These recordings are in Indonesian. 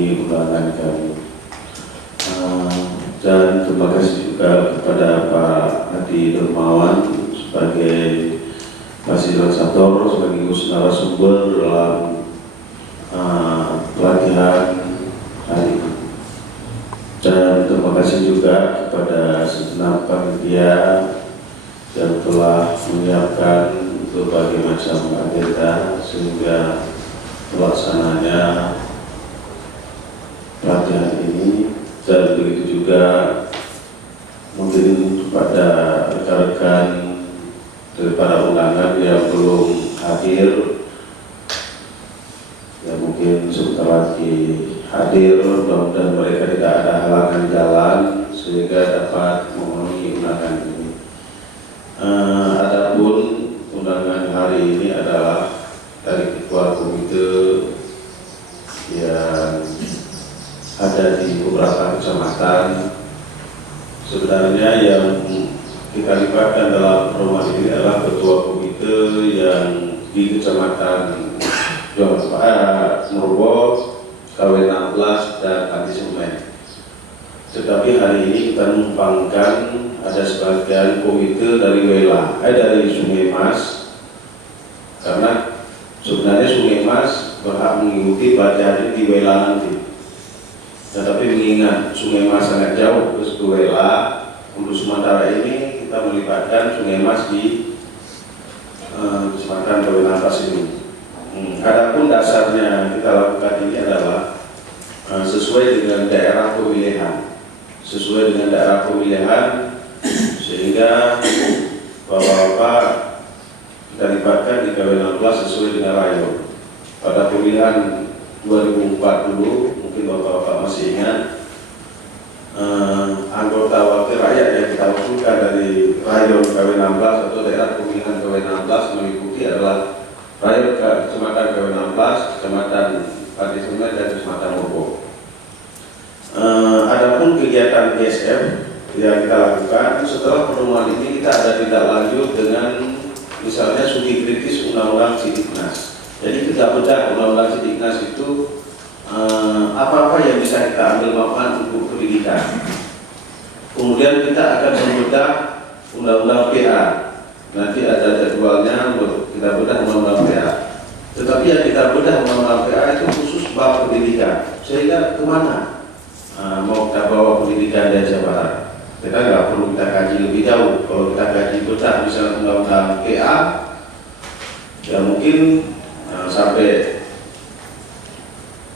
memenuhi undangan kami. Dan terima kasih juga kepada Pak Adi Dermawan sebagai fasilitator sekaligus narasumber dalam pelatihan hari ini. Dan terima kasih juga kepada segenap panitia yang telah menyiapkan berbagai macam agenda sehingga pelaksananya pelatihan ini. Dan begitu juga mungkin kepada rekan-rekan dari para undangan yang belum hadir, ya mungkin sebentar lagi hadir, mudah-mudahan mereka tidak ada halangan jalan sehingga dapat memenuhi undangan ini. Adapun undangan hari ini adalah dari ketua komite yang ada di beberapa kecamatan. Sebenarnya yang kita libatkan dalam rumah ini adalah ketua komite yang di kecamatan Murbo, KW 16 dan Panti Semen. Tetapi hari ini kita menumpangkan ada sebagian komite dari dari Sungai Mas, karena sebenarnya Sungai Mas berhak mengikuti pelatihan di Wela nanti. Tetapi mengingat Sungai Mas sangat jauh ke Wela, untuk sementara ini kita melibatkan Sungai Mas di Kecamatan KW 16 ini. Adapun dasarnya kita lakukan ini adalah sesuai dengan daerah pemilihan, sehingga Bapak-bapak kita libatkan di KW 16 sesuai dengan rayon. Pada pemilihan 2004 dulu, mungkin Bapak-bapak masih ingat, anggota wakil rakyat yang kita usulkan dari rayon KW 16 atau daerah pemilihan KW 16 mengikuti adalah rayon Kecamatan KW 16, Kecamatan Panti Semen dan Kecamatan Murbo. Adapun kegiatan GSF yang kita lakukan setelah pertemuan ini, kita ada tindak lanjut dengan misalnya studi kritis Undang-Undang Sidiknas. Jadi kita bedah Undang-Undang Sidiknas itu apa-apa yang bisa kita ambil manfaat untuk pendidikan. Kemudian kita akan membedah Undang-Undang PA. Nanti ada jadwalnya untuk kita bedah Undang-Undang PA. Tetapi yang kita bedah Undang-Undang PA itu khusus bab pendidikan. Sehingga kemana mau kita bawa pendidikan di Aceh Barat? Kita nggak perlu kita kaji lebih jauh. Kalau kita kaji bedah misalnya Undang-Undang PA, ya mungkin sampai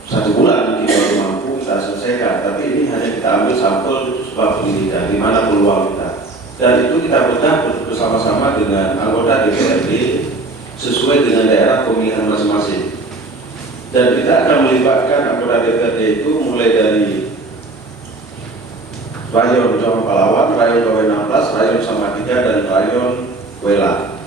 1 bulan mungkin baru mampu kita selesaikan. Tapi ini hanya kita ambil sampel sebab pendidikan, di mana peluang kita. Dan itu kita bedah bersama-sama dengan anggota DPRD sesuai dengan daerah pemilihan masing-masing. Dan kita akan melibatkan anggota DPRD itu mulai dari rayon Jawa Palawan, rayon KW 16, rayon Samatiga, dan rayon Wela.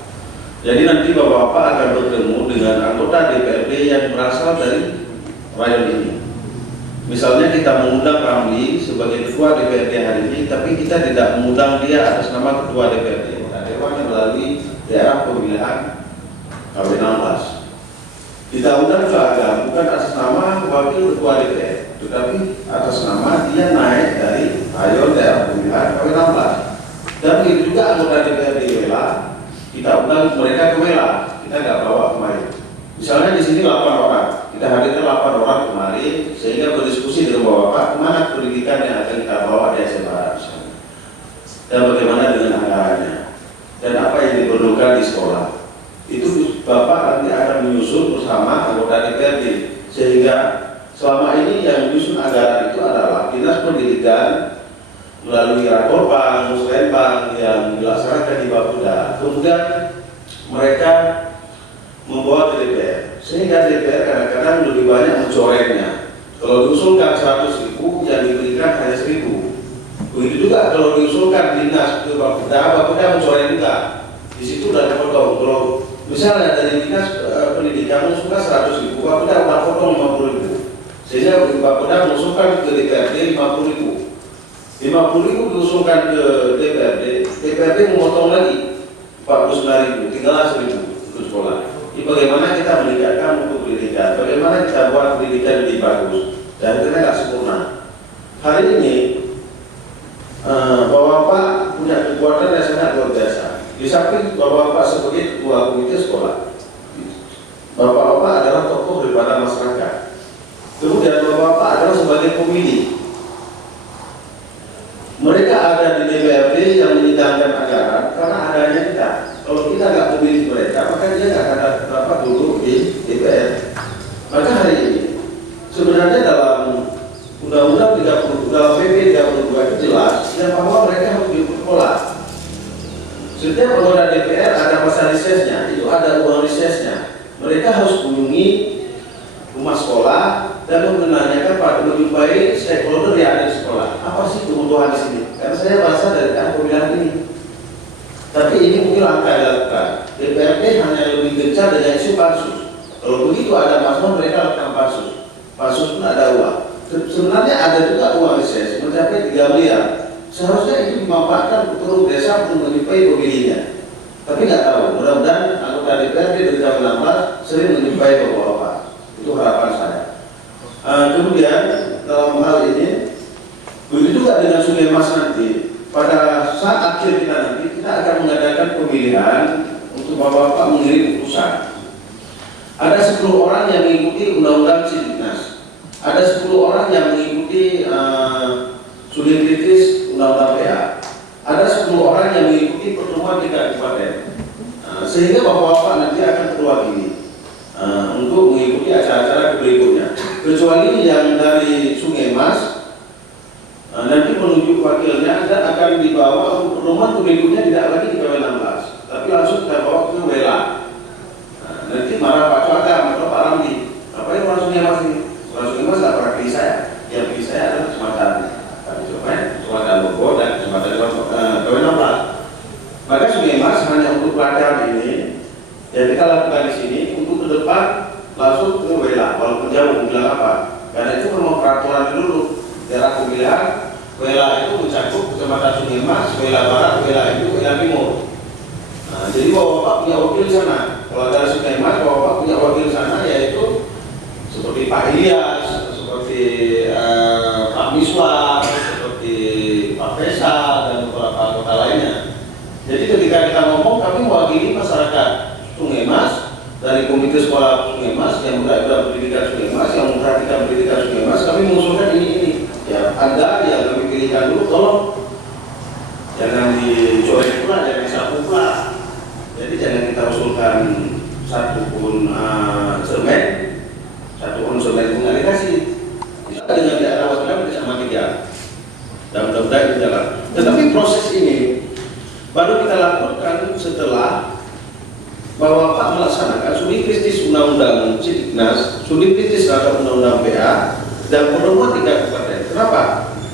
Jadi nanti Bapak-bapak akan bertemu dengan anggota DPRD yang berasal dari rayon ini. Misalnya kita mengundang Ramli sebagai ketua DPRD hari ini, tapi kita tidak mengundang dia atas nama ketua DPRD. Nah, dewannya melalui daerah pemilihan KW 16. Kita undang juga bukan atas nama wakil ketua DPR, tetapi atas nama dia naik dari rayon daerah pemilihan KW 16. Dan itu juga anggota DPRD Wela, kita undang mereka ke Wela, kita nggak bawa kemarin. Misalnya di sini 8 orang, kita hadirkan 8 orang kemarin, sehingga berdiskusi dengan Bapak kemana pendidikan yang akan kita bawa di Aceh Barat misalnya, dan bagaimana dengan anggarannya, dan apa yang diperlukan di sekolah. Itu Bapak nanti akan menyusun bersama anggota DPRD, sehingga selama ini yang menyusun anggaran itu adalah Dinas Pendidikan melalui Rakorban, Musrembang yang dilaksanakan di Bapeda. Kemudian mereka membawa ke DPR, sehingga DPR kadang-kadang lebih banyak mencorengnya. Kalau diusulkan 100.000, yang diberikan hanya 1.000. Begitu juga kalau diusulkan dinas ke Bapeda mencoreng juga. Di situ sudah dipotong. Kalau misalnya dari dinas pendidikan mengusulkan 100.000, Bapeda akan potong 50.000. Sehingga Bapeda mengusulkan ke DPRD 50.000. 50.000 diusulkan ke DPRD memotong lagi 49.000, tinggal 1.000 untuk sekolah. Bagaimana kita meningkatkan untuk pendidikan, bagaimana kita buat pendidikan lebih bagus. dan kita nggak sempurna. Hari ini Bapak-bapak punya kekuatan yang sangat luar biasa. Di samping Bapak-bapak sebagai ketua komite sekolah, Bapak-bapak adalah tokoh daripada masyarakat. Kemudian Bapak-bapak adalah sebagai pemilih. Mereka ada di DPRD yang menyidangkan anggaran karena adanya kita. Kalau kita nggak memilih mereka, maka dia nggak akan dapat duduk di DPR. Maka hari ini sebenarnya dalam Undang-Undang 30, dalam PP 32 itu jelas yang bahwa mereka harus diperkolah. Setiap anggota DPR ada masa resesnya, itu ada uang resesnya. Mereka harus kunjungi rumah sekolah dan menanyakan pada menjumpai stakeholder yang ada di sekolah. Apa sih kebutuhan di sini? Karena saya merasa dari pemilihan ini. Tapi ini mungkin langkah dilakukan. DPRD hanya lebih gencar dengan isu pansus. Kalau begitu ada masalah mereka lakukan pansus. Pansus pun ada uang. Sebenarnya ada juga uang reses mencapai 3 miliar. Seharusnya itu dimanfaatkan untuk desa untuk menjumpai pemilihnya. Tapi nggak tahu. Mudah-mudahan anggota DPRD dari tahun 16 sering menjumpai bapak-bapak. Itu harapan saya. Kemudian dalam hal ini, begitu juga dengan Sungai Mas nanti. Pada saat akhir kita nanti, kita akan mengadakan pemilihan untuk bapak-bapak mengirim putusan. Ada 10 orang yang mengikuti Undang-Undang Sidiknas. Ada 10 orang yang mengikuti studi kritis Undang-Undang PA. Ada 10 orang yang mengikuti pertemuan tingkat kabupaten. Sehingga bapak-bapak nanti akan terwakili untuk mengikuti acara-acara berikutnya. Kecuali yang dari Sungai Mas, nanti menunjuk wakilnya dan akan dibawa untuk pertemuan berikutnya tidak lagi di KW 16, tapi langsung kita bawa ke Wela. Nanti marah Pak Cuaca, marah Pak Ramli. Apa yang orang Sungai Mas ini? Orang Sungai Mas nggak pernah pilih saya. Yang pilih saya adalah Kecamatan Kecamatan Bogor dan Kecamatan KW 16. Maka Sungai Mas hanya untuk pelatihan ini yang kita lakukan di sini untuk ke depan langsung ke Wela, walaupun jauh bilang apa? Karena itu memang peraturan dulu. Daerah pemilihan Wela itu mencakup Kecamatan Sungai Mas, Wela Barat, Wela itu, Wela Timur. Jadi bapak punya wakil di sana. Kalau ada Sungai Mas, bapak punya wakil di sana, yaitu seperti Pak Ilyas, seperti Pak Miswar, seperti Pak Faisal dan beberapa kota lainnya. Jadi ketika kita ngomong, kami mewakili masyarakat Sungai Mas dari komite sekolah Sungai Mas yang berada pendidikan Sungai Mas, yang memperhatikan pendidikan Sungai Mas, kami mengusulkan ini. Ya, Anda yang kami pilihkan dulu, tolong jangan dicoret pula, jangan disapu pula. Jadi jangan kita usulkan satu pun semen pun nggak dikasih. Kita dengan daerah wakilan bisa makin jalan. Dan mudah-mudahan itu jalan. Tetapi proses ini baru kita lakukan setelah bahwa Pak melaksanakan studi kritis Undang-Undang Sidiknas, studi kritis terhadap Undang-Undang PA dan pertemuan tingkat kabupaten. Kenapa?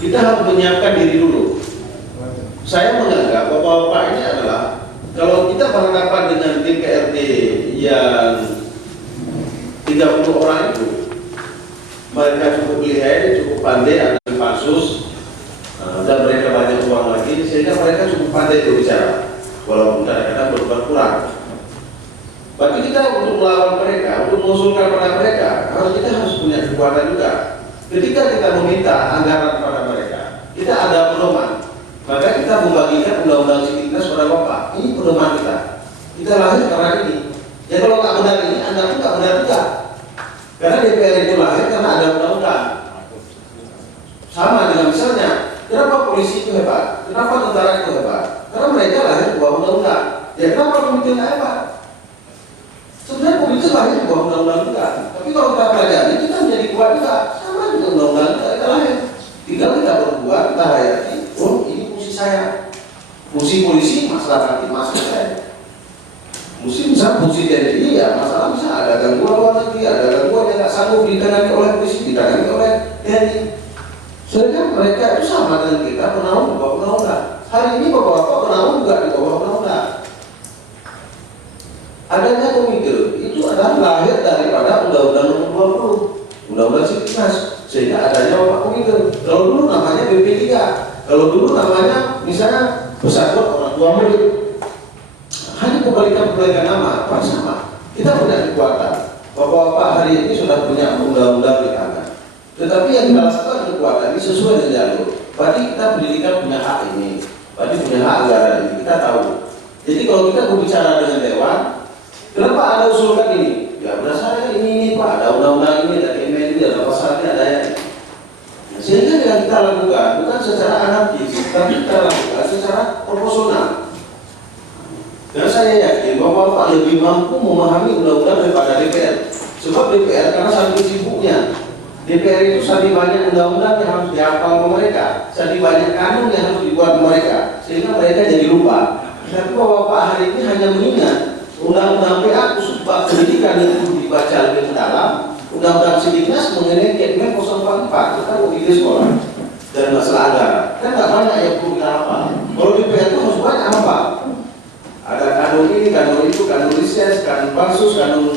Kita harus menyiapkan diri dulu. Saya menganggap bapak-bapak ini adalah kalau kita berhadapan dengan DPRD yang 30 orang itu, mereka cukup lihai, cukup pandai, ada pansus, dan mereka banyak uang lagi, sehingga mereka cukup pandai berbicara, walaupun kadang-kadang berkurang. Bagi kita untuk melawan mereka, untuk mengusulkan pada mereka, kita harus punya kekuatan juga. Ketika kita meminta anggaran kepada mereka, kita ada pedoman. Maka kita membagikan Undang-Undang Sidiknas kepada Bapak. Ini pedoman kita. Kita lahir karena ini. Ya kalau nggak benar ini, Anda pun nggak benar juga. Karena DPR itu lahir karena ada undang-undang. Sama dengan misalnya, kenapa polisi itu hebat? Kenapa tentara itu hebat? Karena mereka lahir di bawah undang-undang. Ya kenapa komite nggak hebat? Sebenarnya komite lahir di bawah undang-undang juga. Tapi kalau kita pelajari, kita menjadi kuat juga. Sama dengan undang-undang kita lahir. Tinggal kita berbuat, kita hayati. Oh, ini fungsi saya. Fungsi polisi, masalah nanti masalah saya. Misalnya fungsi TNI, ya masalah bisa ada gangguan luar negeri, ada gangguan yang tidak sanggup ditangani oleh polisi, ditangani oleh TNI. Sedangkan mereka itu sama dengan kita, penaung di bawah undang-undang. Hari ini bapak-bapak penaung juga di bawah undang-undang. Adanya komite itu adalah lahir daripada Undang-Undang Nomor 20, Undang-Undang Sidiknas, sehingga adanya bapak komite. Kalau dulu namanya BP3, kalau dulu namanya misalnya Persatuan Orang Tua Murid. Hanya kebalikan nama, apa sama? Kita punya kekuatan. Bapak-bapak hari ini sudah punya undang-undang di tangan. Tetapi yang kita lakukan kekuatan ini sesuai dengan jalur. Berarti kita pendidikan punya hak ini, berarti punya hak anggaran ini, kita tahu. Jadi kalau kita berbicara dengan dewan, kenapa ada usulkan ini? Ya berdasarkan ini Pak, ada undang-undang ini, ada ini, ada pasalnya, ada yang nah, sehingga yang kita lakukan bukan secara anarkis, tapi kita lakukan secara proporsional. Dan saya yakin bahwa Pak lebih mampu memahami undang-undang daripada DPR. Sebab DPR karena saking sibuknya, DPR itu saking banyak undang-undang yang harus dihafal mereka, saking banyak kanun yang harus dibuat mereka, sehingga mereka jadi lupa. Tapi Bapak hari ini hanya mengingat undang-undang PA khusus bab pendidikan itu dibaca lebih mendalam, undang-undang Sidiknas mengenai Kepmen 044 tentang mobilitas sekolah dan masalah anggaran. Kan nggak banyak yang perlu kita hafal. Kalau DPR itu harus banyak apa? Ada kanun ini, kanun itu, kanun riset, kanun pansus, kanun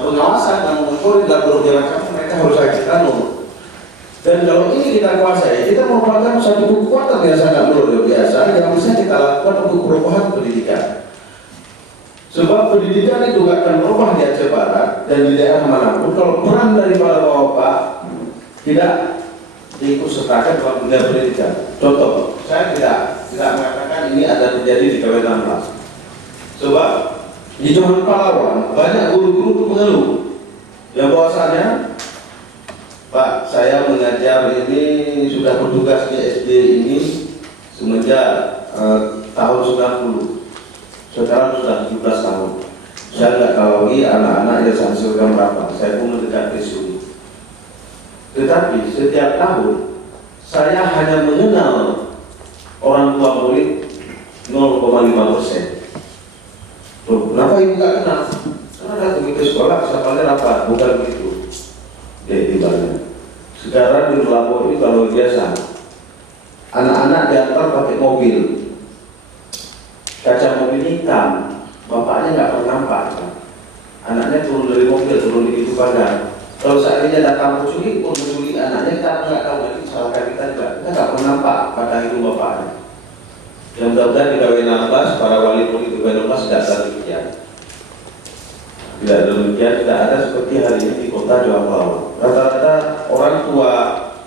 pengawasan, kanun monitoring, dan berbagai macam mereka harus ada kanun. Dan kalau ini kita kuasai, kita merupakan satu kekuatan yang sangat luar biasa yang bisa kita lakukan untuk perubahan pendidikan. Sebab pendidikan itu akan berubah di Aceh Barat dan di daerah manapun kalau peran dari para bapak tidak diikut sertakan dalam dunia pendidikan. Contoh, saya tidak mengatakan ini ada terjadi di KW 16. Sebab di Johan Palawan banyak guru-guru itu mengeluh yang bahwasanya Pak, saya mengajar ini sudah bertugas di SD ini semenjak tahun 90. Sekarang sudah 17 tahun. Saya nggak tahu lagi anak-anak yang saya hasilkan berapa. Saya pun mendekat pensiun. Tetapi setiap tahun saya hanya mengenal orang tua murid 0,5%. Kenapa ibu nggak kenal? Karena ada komite sekolah, siapanya apa? Bukan begitu. Jadi banyak. Sekarang di Lampung ini kalau biasa, anak-anak diantar pakai mobil, kaca mobil hitam, bapaknya nggak pernah nampak. Anaknya turun dari mobil, turun di pintu pagar. Kalau seandainya datang pencuri, pun mencuri anaknya kita nggak tahu, nanti salahkan kita juga. Kita nggak pernah nampak pada hidup bapaknya. Yang mudah-mudahan di KW 16 para wali murid di KW 16 tidak ada demikian. Tidak demikian, tidak ada seperti hari ini di kota Johor Bahru. Rata-rata orang tua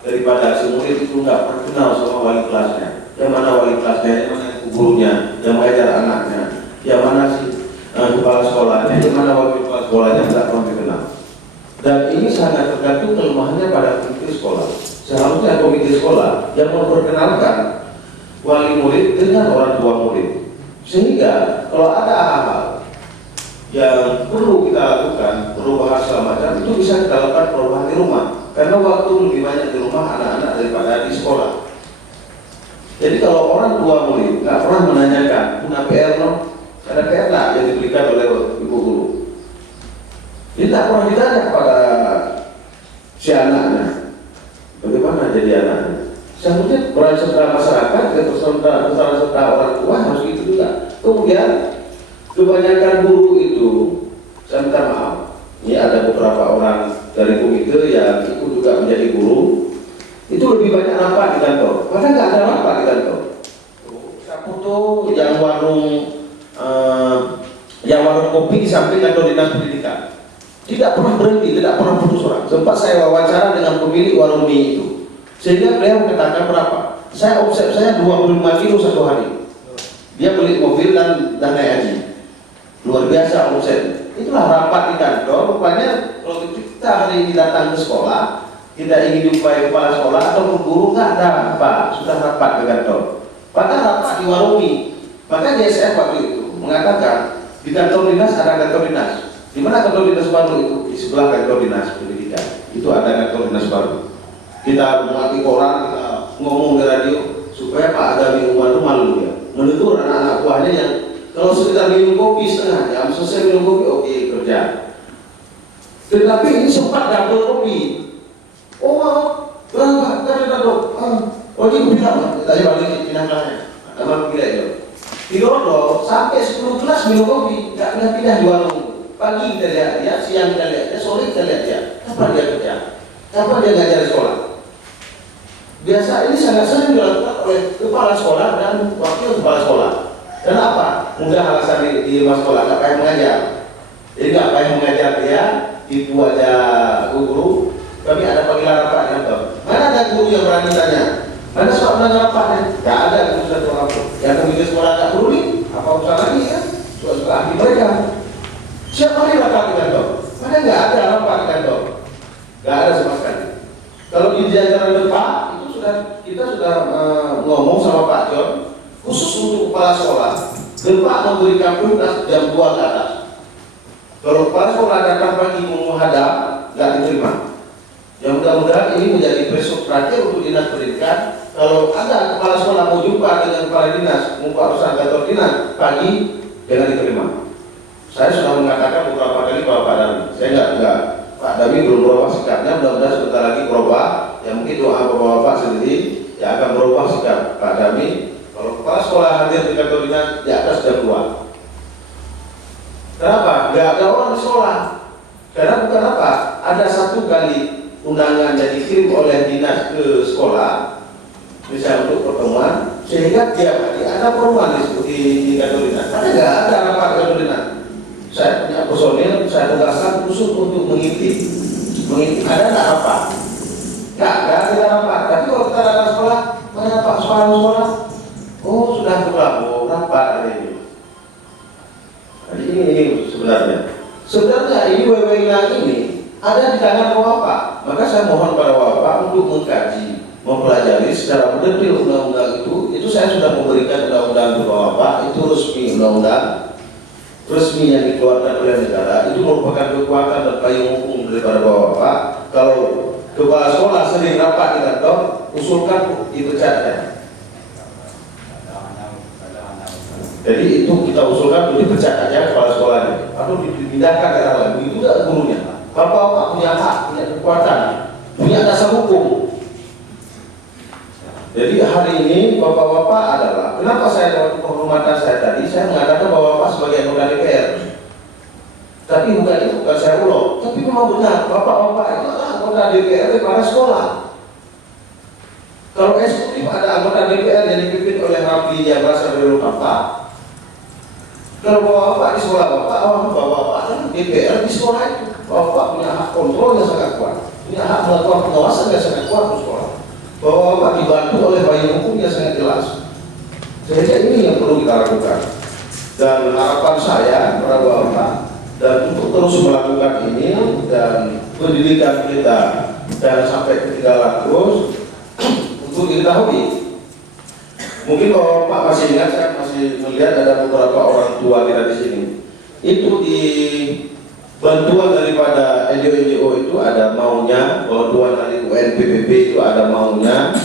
daripada si murid itu nggak pernah kenal sama wali kelasnya. Yang mana wali kelasnya, yang mana gurunya, yang mengajar anaknya, yang mana si kepala sekolahnya, yang mana wakil kepala sekolahnya tidak pernah dikenal. Dan ini sangat tergantung kelemahannya pada komite sekolah. Seharusnya komite sekolah yang memperkenalkan wali murid dengan orang tua murid, sehingga kalau ada hal-hal yang perlu kita lakukan, perubahan segala macam, itu bisa kita lakukan perubahan di rumah, karena waktu lebih banyak di rumah anak-anak daripada di sekolah. Jadi kalau orang tua murid nggak pernah menanyakan, punya PR no? Ada PR nggak yang diberikan oleh ibu guru? Dia tak pernah ditanya kepada si anaknya, bagaimana jadi anaknya? Seharusnya peran serta masyarakat, peran serta orang tua harus gitu juga. Kemudian kebanyakan guru itu, saya minta maaf, ini ada beberapa orang dari komite yang ikut juga menjadi guru, itu lebih banyak rapat di kantor. Padahal nggak ada rapat di kantor. Saputo yang warung kopi di samping kantor dinas pendidikan, tidak pernah berhenti, tidak pernah putus orang. Sempat saya wawancara dengan pemilik warung mie itu. Sehingga beliau mengatakan berapa? Saya omset saya 25 kilo satu hari. Dia beli mobil dan naik haji. Luar biasa omset. Itulah rapat di kantor. Rupanya kalau kita hari ini datang ke sekolah, kita ingin jumpai kepala sekolah atau guru, nggak ada apa, sudah rapat ke kantor. Padahal rapat di warung mie. Maka JSF waktu itu mengatakan di kantor dinas ada kantor dinas. Di mana kantor dinas baru itu? Di sebelah kantor dinas pendidikan. Itu ada kantor dinas baru. Kita mengati koran, kita ngomong di radio supaya Pak Agami Umar itu malu dia menegur anak-anak buahnya yang kalau sekedar minum kopi setengah jam, selesai minum kopi, oke, kerja. Tetapi ini sempat double kopi. Oh, enggak ada dok. Oh, ini bilang, tadi balik pindah kelasnya. Nama pindah itu. Di Rodo sampai 10 kelas minum kopi, nggak pindah di warung. Pagi kita lihat dia, siang kita lihat dia, sore kita lihat dia. Kapan dia kerja? Kapan dia ngajar di sekolah? Biasa ini sangat sering dilakukan oleh kepala sekolah dan wakil kepala sekolah. Dan apa? Mudah alasan di rumah sekolah nggak payah mengajar. Jadi nggak payah mengajar dia, ibu aja guru. Kami ada panggilan apa guru yang berani tanya. Mana soal mendengar rapatnya? Tidak ada keputusan orang pun. Yang komite sekolah nggak peduli, apa urusan lagi ya? Soal ahli mereka. Siapa yang rapat di kantor? Mana nggak ada rapat di kantor? Nggak ada sama sekali. Kalau di jajaran depan itu kita sudah ngomong sama Pak John, khusus untuk kepala sekolah. Depan memberikan tugas jam 2 ke atas. Kalau kepala sekolah datang pagi menghadap, nggak diterima. Ya mudah-mudahan ini menjadi besok perhatian untuk dinas pendidikan. Kalau ada kepala sekolah mau jumpa dengan kepala dinas, mau urusan kantor dinas pagi, jangan diterima. Saya sudah mengatakan beberapa kali bahwa Pak Dami, saya enggak Pak Dami belum berubah sikapnya, mudah-mudahan sebentar lagi berubah. Ya mungkin doa Bapak sendiri yang akan berubah sikap Pak Dami. Kalau kepala sekolah hadir di kantor dinas di atas jam 2. Kenapa? Enggak ada orang di sekolah. Karena bukan apa? Ada satu kali undangan yang dikirim oleh dinas ke sekolah, misalnya untuk pertemuan, sehingga tiap hari ada pertemuan di kantor dinas. Ada nggak ada rapat kantor dinas? Saya punya personil, saya tugaskan khusus untuk mengintip. Ada nggak rapat? Nggak ada rapat. Tapi kalau kita datang sekolah, mana Pak sekolah? Oh sudah berlaku rapat hari ini. Jadi ini sebenarnya ini wewenang ini ada di tangan Bapak. Maka saya mohon pada Bapak untuk mengkaji, mempelajari secara mendetail undang-undang itu saya sudah memberikan undang-undang kepada Bapak, itu resmi undang-undang resmi yang dikeluarkan oleh negara, itu merupakan kekuatan dan payung hukum daripada Bapak. Kalau kepala sekolah sering rapat di kantor, usulkan dipecatkan. Jadi itu kita usulkan untuk dipecat aja kepala sekolahnya atau dipindahkan ke arah lain. Begitu tidak gurunya. Bapak-bapak punya hak, punya kekuatan, punya dasar hukum. Jadi hari ini bapak-bapak adalah, kenapa saya dapat penghormatan saya tadi, saya mengatakan bahwa bapak sebagai anggota DPR. Tapi bukan itu, bukan saya ulok. Tapi memang benar, bapak-bapak itu adalah anggota DPR daripada sekolah. Kalau eksekutif ada anggota DPR yang dipimpin oleh Rapi yang berasal dari Lokapa. Kalau bapak di sekolah bapak adalah DPR di sekolah itu. Bapak punya hak kontrol yang sangat kuat, punya hak melakukan pengawasan yang sangat kuat di sekolah. Bapak dibantu oleh payung hukum yang sangat jelas. Sehingga ini yang perlu kita lakukan. Dan harapan saya kepada bapak dan untuk terus melakukan ini dan pendidikan kita dan sampai ketinggalan terus untuk diketahui. Mungkin kalau Pak masih ingat, saya masih melihat ada beberapa orang tua kita di sini. Itu di bantuan daripada NGO itu ada maunya, bantuan dari UNPPB itu ada maunya.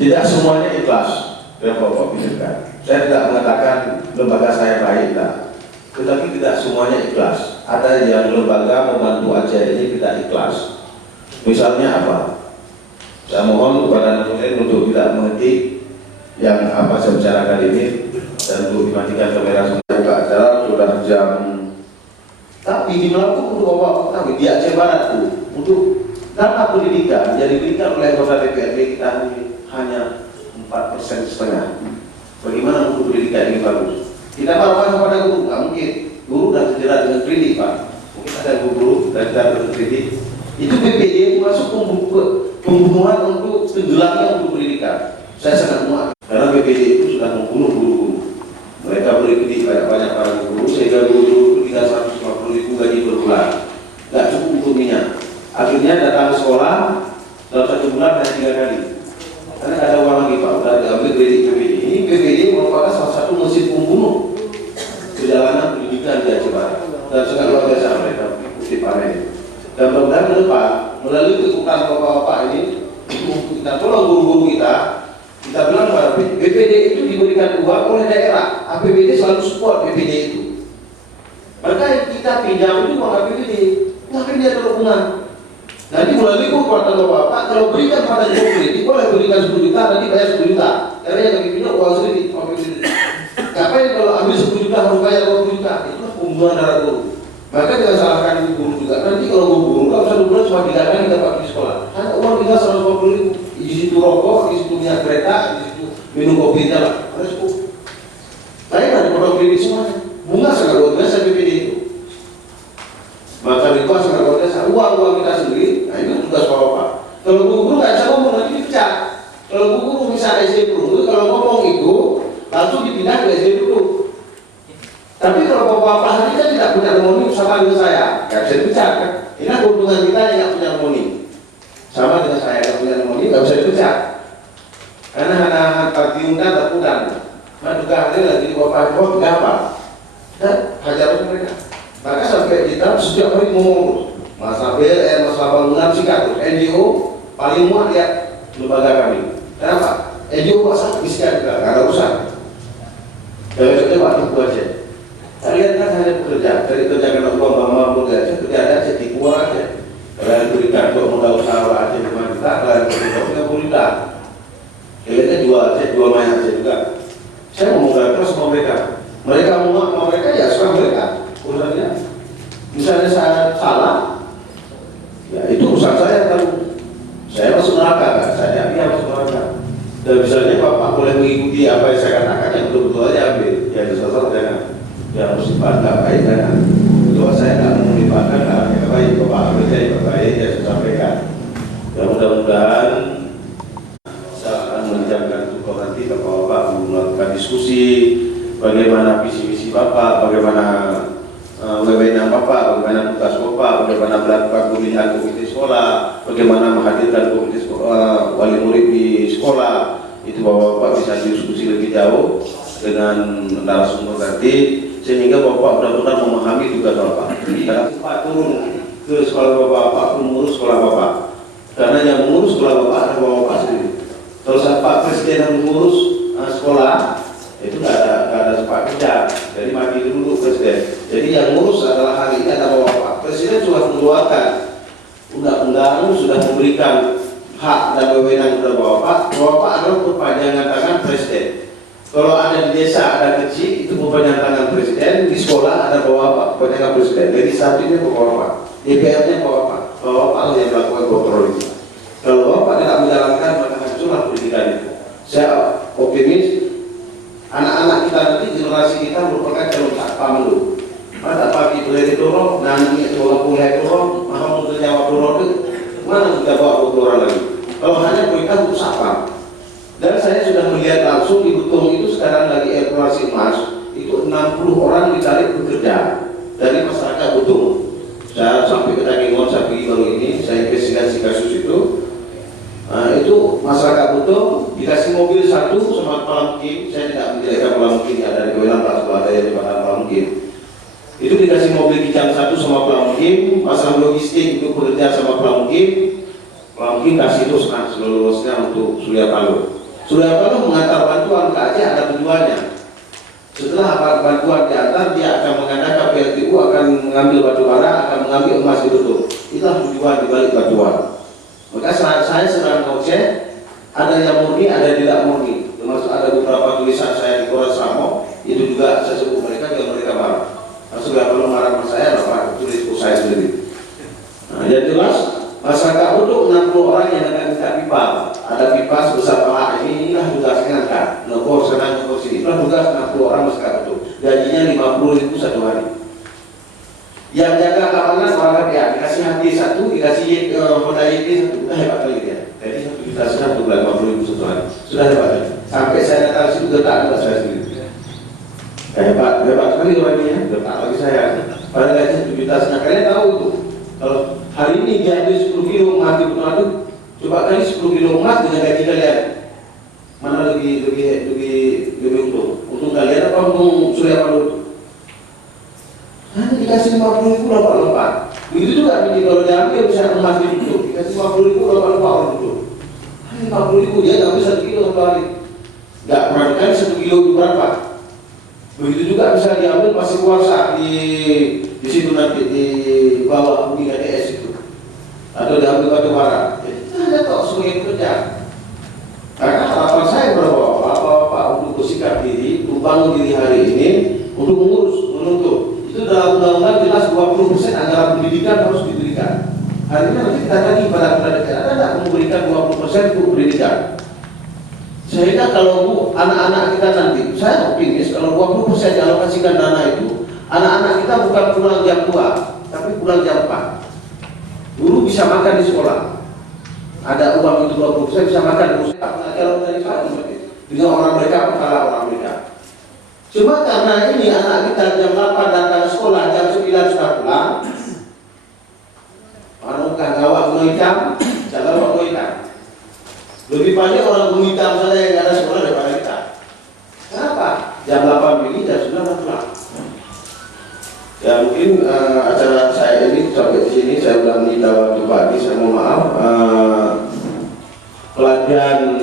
Tidak semuanya ikhlas. Ya Bapak pikirkan. Saya tidak mengatakan lembaga saya baik, tetapi tidak semuanya ikhlas. Ada yang lembaga membantu aja ini tidak ikhlas. Misalnya apa? Saya mohon kepada Nurul untuk tidak mengerti yang apa saya bicarakan ini dan untuk dimatikan kamera semua acara sudah jam. Tapi di Maluku untuk Bapak ketahui di Aceh Barat itu untuk dana pendidikan yang diberikan oleh anggota DPRD kita hanya 4,5%. Bagaimana untuk pendidikan ini bagus? Kita marah kepada guru, nggak mungkin. Guru dan sejarah dengan kredit Pak. Mungkin ada guru dan sejarah dengan kredit. Itu BPD itu masuk pembunuhan untuk tenggelamnya untuk pendidikan. Saya sangat muak. Karena BPD itu sudah membunuh guru-guru. Mereka beri kredit banyak-banyak para guru sehingga guru itu tidak 150.000 gaji per bulan. Nggak cukup untuk minyak. Akhirnya datang ke sekolah dalam 1 bulan hanya 3 kali. Karena ada uang lagi Pak, udah diambil kredit BPD. Ini BPD merupakan salah satu mesin pembunuh perjalanan pendidikan di Aceh Barat. Dan sangat luar biasa mereka kutip panen. Dan mudah-mudahan ke depan melalui ketukan bapak-bapak ini untuk kita tolong guru-guru kita bilang bahwa BPD itu diberikan uang oleh daerah, APBD selalu support BPD itu. Maka kita pinjam itu uang APBD, tapi dia terhubungan. Nanti melalui kekuatan bapak, kalau berikan pada guru kredit, boleh berikan 10 juta, nanti bayar 10 juta. Karena yang bagi pinjam uang sedikit, ngapain kalau ambil 10 juta harus bayar 20 juta? Itu pembunuhan darah guru. Maka jangan salahkan guru juga. Nanti kalau guru nggak usah 2 bulan cuma 3 kali kita pakai di sekolah. Karena uang tinggal 150.000. Di situ rokok, di situ minyak kereta, di situ minum kopi lah. Harus cukup. Baik ada produk kredit semuanya. Bunga sangat luar biasa BPD itu. Maka itu sangat luar biasa. Uang kita sendiri. Nah itu tugas bapak. Kalau guru nggak bisa ngomong nanti Kalau guru misalnya SD perunggu, kalau ngomong itu langsung dipindah ke SD dulu. Tapi kalau bapak-bapak hari kan tidak punya harmoni sama dengan saya, nggak bisa dipecat kan? Ini keuntungan kita yang nggak punya harmoni. Sama dengan saya nggak punya harmoni, nggak bisa dipecat. Karena hanya diundang tak undang. Nah juga ada lagi bapak-bapak juga apa? Dan hajar mereka. Maka sampai kita setiap hari ngomong masalah BLM, masalah bangunan sikat, NGO paling muat ya lembaga kami. Kenapa? NGO masalah sikat juga, nggak ada urusan. Jangan coba waktu itu aja. Kalian kan hanya bekerja, dari kerja kena uang mama bekerja, kerja ada aja tipu aja. Kalian berikan untuk modal usaha aja cuma kita, kalian berikan 30 juta. Kalian jual main aja juga. Saya mau keras sama mereka. Mereka mau mereka ya suka mereka. Urusannya. Misalnya saya salah, ya itu urusan saya tahu. Saya masuk neraka kan, saya dia masuk neraka. Dan misalnya bapak boleh mengikuti apa yang saya katakan yang betul-betul aja ambil. Ya disasar jangan. Yang bersifat nggak baik jangan. Kalau saya nggak melibatkan nggak baik, bapak ambil saya baik ya saya sampaikan. Ya mudah-mudahan saya akan menjamkan untuk nanti bapak-bapak melakukan diskusi bagaimana visi misi bapak, bagaimana wewenang bapak, bagaimana tugas bapak, bagaimana melakukan pemilihan komite sekolah, bagaimana menghadirkan komite sekolah, wali murid di sekolah. Itu bapak-bapak bisa diskusi lebih jauh dengan narasumber nanti, sehingga bapak benar-benar memahami tugas bapak. Karena bapak turun ke sekolah bapak mengurus sekolah bapak. Karena yang mengurus sekolah bapak adalah bapak sendiri. Kalau Pak Presiden yang mengurus sekolah, itu nggak ada sepak kerja. Jadi mati dulu Presiden. Jadi yang mengurus adalah hari ini adalah bapak. Presiden sudah mengeluarkan undang-undang, sudah memberikan hak dan wewenang kepada bapak. Bapak adalah perpanjangan tangan Presiden. Kalau ada di desa ada kecil itu perpanjangan tangan Presiden, di sekolah ada bapak perpanjangan Presiden. Jadi satunya bapak, DPR-nya bapak yang melakukan kontrol itu. Kalau bapak tidak menjalankan maka hancurlah pendidikan itu. Saya optimis anak-anak kita nanti generasi kita merupakan calon satpam dulu. Pada pagi boleh didorong, nanti itu boleh dorong, mahal untuk jawab dorong itu mana kita bawa orang lagi. Kalau hanya perintah untuk satpam. Dan saya sudah melihat langsung di Betung itu sekarang lagi evaluasi emas, itu 60 orang ditarik bekerja dari masyarakat Betung. Saya sampai ke Tagingon, saya pergi baru ini, saya investigasi kasus itu. Itu masyarakat Betung dikasih mobil satu sama Palamukin. Saya tidak menjelekkan Palamukin, ada di Welang Pak ada yang di Palamukin. Itu dikasih mobil kijang satu sama Palamukin, pasang logistik itu bekerja sama Palamukin. Palamukin kasih itu seluruhnya untuk Surya Paloh. Surya Paloh mengantar bantuan ke Aceh ada tujuannya. Setelah bantuan diantar, dia akan mengadakan PLTU, akan mengambil batu bara, akan mengambil emas di Betung. Itulah tujuan dibalik bantuan. Maka saya sedang ngecek, ada yang murni, ada yang tidak murni. Termasuk ada beberapa tulisan saya di Koran Samo, itu juga saya sebut mereka, juga mereka marah. Surya Paloh marah sama saya, Bapak tulis saya sendiri. Nah, yang jelas masyarakat Betung 60 orang yang akan minta pipa. Ada pipa sebesar paha inilah tugasnya kan. Ngekor sana ngekor sini. Itulah tugas 60 orang masyarakat Betung. Gajinya 50.000 satu hari. Yang jaga keamanan orang dia dikasih hati satu, dikasih Honda YT satu, hebat kali dia. Jadi 1 juta sudah untuk 50.000 satu hari. Sudah hebat kali. Sampai saya datang situ getak juga saya sendiri. Hebat sekali orangnya. Getak lagi saya. Pada gaji 1 juta setengah. Kalian tahu itu. Kalau hari ini gaji 10 kilo emas di Betung itu, coba kali 10 kilo emas dengan gaji kalian. Mana lebih untung? Untung kalian apa untung Surya Paloh itu? Hanya dikasih 50.000 lompat-lompat. Begitu juga kalau diambil bisa emas di Betung, dikasih 50.000 lompat-lompat orang Betung. Hanya 50.000 dia ngambil 1 kilo satu hari. Nggak pernah dikali 1 kilo itu berapa? Begitu juga bisa diambil masih kuasa di situ nanti di bawah bumi KDS itu, atau diambil batu bara. Ada kok sungai kerja. Karena harapan saya bahwa bapak-bapak untuk bersikap diri, untuk bangun diri hari ini, untuk mengurus, menuntut. Itu dalam undang-undang jelas 20% anggaran pendidikan harus diberikan. Hari ini nanti kita tanya pada daerah ada memberikan 20% untuk pendidikan. Sehingga kalau anak-anak kita nanti, saya optimis kalau 20% dialokasikan dana itu, anak-anak kita bukan pulang jam 2, tapi pulang jam 4. Guru bisa makan di sekolah. ada uang itu 20% bisa makan. Kalau dari dengan orang mereka kalah orang mereka. Cuma karena ini anak kita jam 8 datang sekolah, jam 9 sudah pulang. Orang kan gawak gunung hitam, jangan bawa gunung hitam. Lebih banyak orang gunung hitam saja yang ada sekolah daripada kita. Kenapa? Jam 8 pagi, jam 9 pulang. Ya mungkin acara saya ini sampai di sini saya udah minta waktu pagi, saya mohon maaf. Pelajaran